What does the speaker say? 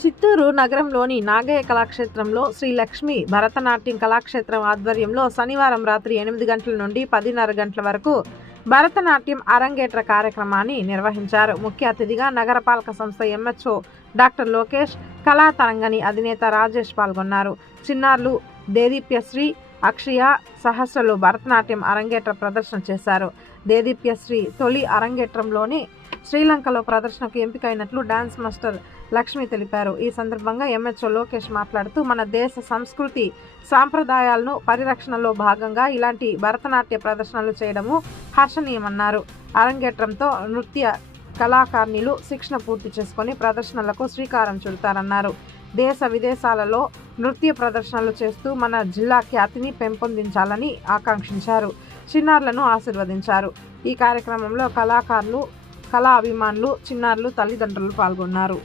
చిత్తూరు నగరంలోని నాగయ్య కళాక్షేత్రంలో శ్రీ లక్ష్మి భరతనాట్యం కళాక్షేత్రం ఆధ్వర్యంలో శనివారం రాత్రి 8 గంటల నుండి 10:30 గంటల వరకు భరతనాట్యం అరంగేట్ర కార్యక్రమాన్ని నిర్వహించారు. ముఖ్య అతిథిగా నగరపాలక సంస్థ ఎంహెచ్ఓ డాక్టర్ లోకేష్, కళా తరంగణి అధినేత రాజేష్ పాల్గొన్నారు. చిన్నారులు దేదీప్యశ్రీ, అక్షయ, సహస్రలు భరతనాట్యం అరంగేట్ర ప్రదర్శన చేశారు. దేదీప్యశ్రీ తొలి అరంగేట్రంలోని శ్రీలంకలో ప్రదర్శనకు ఎంపికైనట్లు డాన్స్ మాస్టర్ లక్ష్మి తెలిపారు. ఈ సందర్భంగా ఎంహెచ్ఓ లోకేష్ మాట్లాడుతూ మన దేశ సంస్కృతి సాంప్రదాయాలను పరిరక్షణలో భాగంగా ఇలాంటి భరతనాట్య ప్రదర్శనలు చేయడము హర్షణీయమన్నారు. అరంగేట్రంతో నృత్య కళాకారిణులు శిక్షణ పూర్తి చేసుకుని ప్రదర్శనలకు శ్రీకారం చుడతారన్నారు. దేశ విదేశాలలో నృత్య ప్రదర్శనలు చేస్తూ మన జిల్లా ఖ్యాతిని పెంపొందించాలని ఆకాంక్షించారు. చిన్నారులను ఆశీర్వదించారు. ఈ కార్యక్రమంలో కళాకారులు, కళా అభిమానులు, చిన్నారులు, తల్లిదండ్రులు పాల్గొన్నారు.